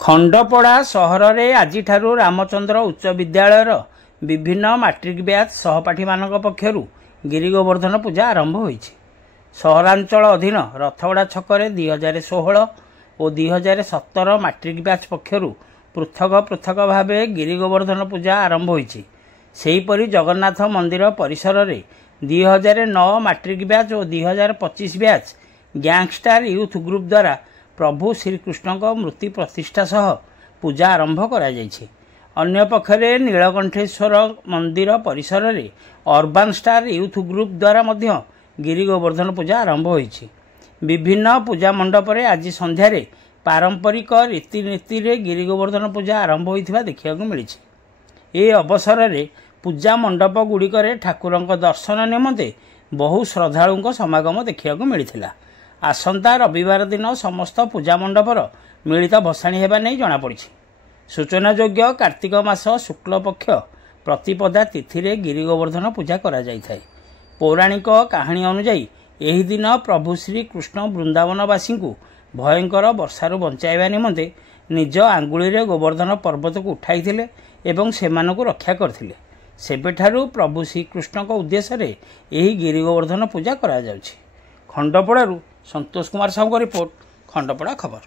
खंडपड़ा सहर में आज रामचंद्र उच्च विद्यालयर विभिन्न मैट्रिक बैच सहपाठी मान पक्षर गिरी गोवर्धन पूजा आरंभ हो सहरांचल अधीन रथगड़ा छकरे 2016 और 2017 मैट्रिक बैच पक्षर पृथक पृथक भाव गिरी गोवर्धन पूजा आरंभ होईपरि जगन्नाथ मंदिर परिसर में 2009 मैट्रिक बैच और 2025 बैच गैंगस्टार यूथ ग्रुप द्वारा प्रभु श्रीकृष्ण मूर्ति प्रतिष्ठा सह पूजा आरंभ करा जायछि। अन्य पक्षरे नीलकंठेश्वर मंदिर परिसर में अर्बान स्टार यूथ ग्रुप द्वारा मध्य गिरी गोवर्धन पूजा आरंभ होईछि। विभिन्न पूजा मंडप रे आज संध्यारे पारंपरिक रीतिनीति रे गिरी गोवर्धन पूजा आरंभ होइथिबा देखिବାକୁ मिलिछि। ए अवसर रे पूजा मंडप गुड़िकरे ठाकुरंक दर्शन निमंते बहु श्रद्धालुंक समागम देखिବାକୁ मिलिथिला। आसंता रविवार दिन समस्त पूजा मंडपर मिलित भसाणी हेबा नै जणा पड़िछि। सूचनायोग्य कार्तिक मास शुक्ल पक्ष प्रतिपदा तिथि रे गिरी गोवर्धन पूजा करा जाय थाए। पौराणिक कहानी अनुसार एही दिन प्रभु श्री कृष्ण वृंदावनवासी को भयंकर वर्षारू बंचाइबा निमंते निज आंगुली रे गोवर्धन पर्वत को उठाइथिले एवं सेमानकु रक्षा करथिले। सेबेठारू प्रभु श्रीकृष्ण उद्देश्य रे एही गिरी गोवर्धन पूजा करा जाउछि। खंडपड़ारू संतोष कुमार साहू रिपोर्ट, खंडपड़ा खबर।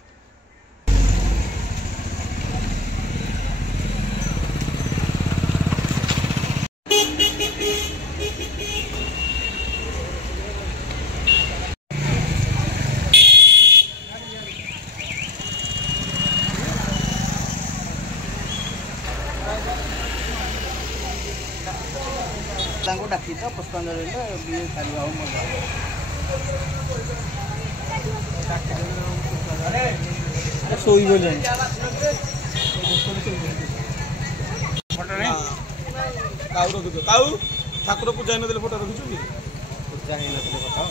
डाकी तो पुष्पांजलि सोई बोले ठाकुर पूजा न फोटो रखी पूजा का